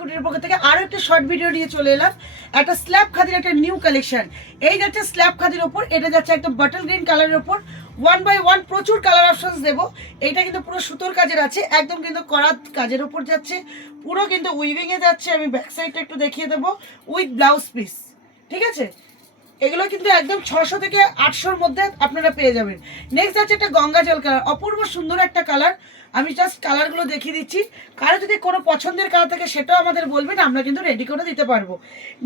গুটির পক্ষ থেকে আরও একটা শর্ট ভিডিও নিয়ে চলে এলাম। একটা স্ল্যাব খাদির একটা নিউ কালেকশন। এই যাচ্ছে স্ল্যাব খাদির ওপর, এটা যাচ্ছে একদম বাটল গ্রিন কালারের ওপর 1/1 প্রচুর কালার অপশনস দেবো। এইটা কিন্তু পুরো সুতোর কাজের আছে, একদম কিন্তু করাত কাজের ওপর যাচ্ছে, পুরো কিন্তু উইভিংয়ে যাচ্ছে। আমি ব্যাক সাইডটা একটু দেখিয়ে দেবো উইথ ব্লাউজ পিস, ঠিক আছে। এগুলো কিন্তু একদম 600 থেকে 800-র মধ্যে আপনারা পেয়ে যাবেন। নেক্সট আছে একটা গঙ্গা জল কালার, অপূর্ব সুন্দর একটা কালার। আমি জাস্ট কালারগুলো দেখিয়ে দিচ্ছি, কারো যদি কোনো পছন্দের কালার থাকে সেটাও আমাদের বলবেন, আমরা কিন্তু রেডি করে দিতে পারবো।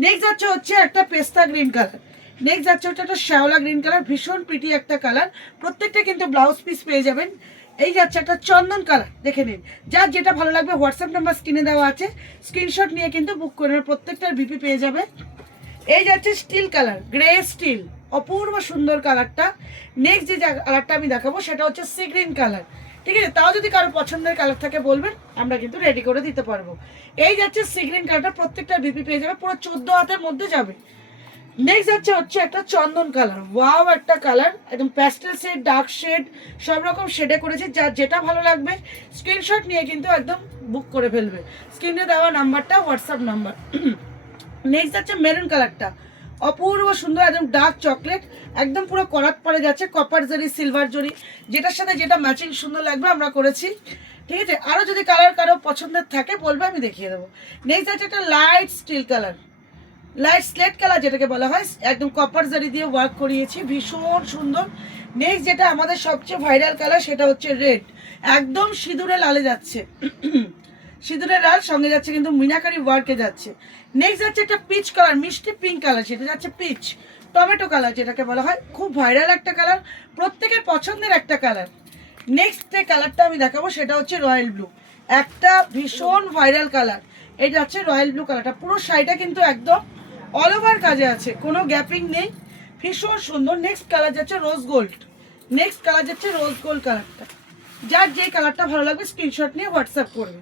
নেক্সট যাচ্ছে হচ্ছে একটা পেস্তা গ্রিন কালার। নেক্সট যাচ্ছে হচ্ছে একটা শ্যাওলা গ্রিন কালার, ভীষণ প্রিটি একটা কালার। প্রত্যেকটা কিন্তু ব্লাউজ পিস পেয়ে যাবেন। এই যাচ্ছে একটা চন্দন কালার, দেখে নিন। যার যেটা ভালো লাগবে হোয়াটসঅ্যাপ নাম্বার স্ক্রিনে দেওয়া আছে, স্ক্রিনশট নিয়ে কিন্তু বুক করে প্রত্যেকটার বিপি পেয়ে যাবে। এই যাচ্ছে স্টিল কালার, গ্রে স্টিল, অপূর্ব সুন্দর কালারটা। নেক্সট যে কালারটা আমি দেখাবো সেটা হচ্ছে সি গ্রিন কালার, ঠিক আছে। তাও যদি কারো পছন্দের কালার থাকে বলবেন, আমরা কিন্তু রেডি করে দিতে পারবো। এই যাচ্ছে সি গ্রিন কালারটা, প্রত্যেকটা বিপি পেয়ে যাবে, পুরো 14 হাতের মধ্যে যাবে। নেক্সট যাচ্ছে হচ্ছে একটা চন্দন কালার, ওয়াও একটা কালার, একদম প্যাস্টেল শেড, ডার্ক শেড, সব রকম শেডে করেছি। যার যেটা ভালো লাগবে স্ক্রিনশট নিয়ে কিন্তু একদম বুক করে ফেলবে। স্ক্রিনে দেওয়া নাম্বারটা হোয়াটসঅ্যাপ নাম্বার। নেক্সট যাচ্ছে মেরুন কালারটা, অপূর্ব সুন্দর, একদম ডার্ক চকলেট, একদম পুরো করাত পরে যাচ্ছে, কপার জরি, সিলভার জরি, যেটার সাথে যেটা ম্যাচিং সুন্দর লাগবে আমরা করেছি, ঠিক আছে। আরও যদি কালার কারো পছন্দের থাকে বলবে, আমি দেখিয়ে দেবো। নেক্সট আছে একটা light steel colour, light slate colour যেটাকে বলা হয়, একদম কপার জারি দিয়ে ওয়ার্ক করিয়েছি, ভীষণ সুন্দর। নেক্সট যেটা আমাদের সবচেয়ে ভাইরাল কালার সেটা হচ্ছে রেড, একদম সিঁদুরে লালে যাচ্ছে, সিঁদুরে লাল সঙ্গে যাচ্ছে কিন্তু মিনাকারি ওয়ার্কে যাচ্ছে। নেক্সট যাচ্ছে একটা পিচ কালার, মিষ্টি পিঙ্ক কালার, সেটা যাচ্ছে পিচ টমেটো কালার যেটাকে বলা হয়, খুব ভাইরাল একটা কালার, প্রত্যেকের পছন্দের একটা কালার। নেক্সট যে কালারটা আমি দেখাবো সেটা হচ্ছে রয়্যাল ব্লু, একটা ভীষণ ভাইরাল কালার। এটা হচ্ছে রয়্যাল ব্লু কালারটা, পুরো শাড়িটা কিন্তু একদম অল ওভার কাজে আছে, কোনো গ্যাপিং নেই, ভীষণ সুন্দর। নেক্সট কালার যাচ্ছে রোজ গোল্ড, নেক্সট কালার যাচ্ছে রোজ গোল্ড কালারটা। যার যে কালারটা ভালো লাগবে স্ক্রিনশট নিয়ে হোয়াটসঅ্যাপ করবে।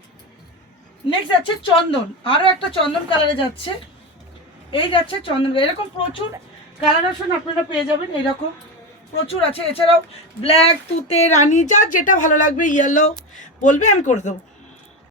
নেক্সট যাচ্ছে চন্দন, আরও একটা চন্দন কালারে যাচ্ছে। এই যাচ্ছে চন্দন, এরকম প্রচুর কালার অপশন আপনারা পেয়ে যাবেন, এরকম প্রচুর আছে। এছাড়াও ব্ল্যাক, তুতে, রানী, যার যেটা ভালো লাগবে, ইয়েলো বলবে, আমি করে দেবো।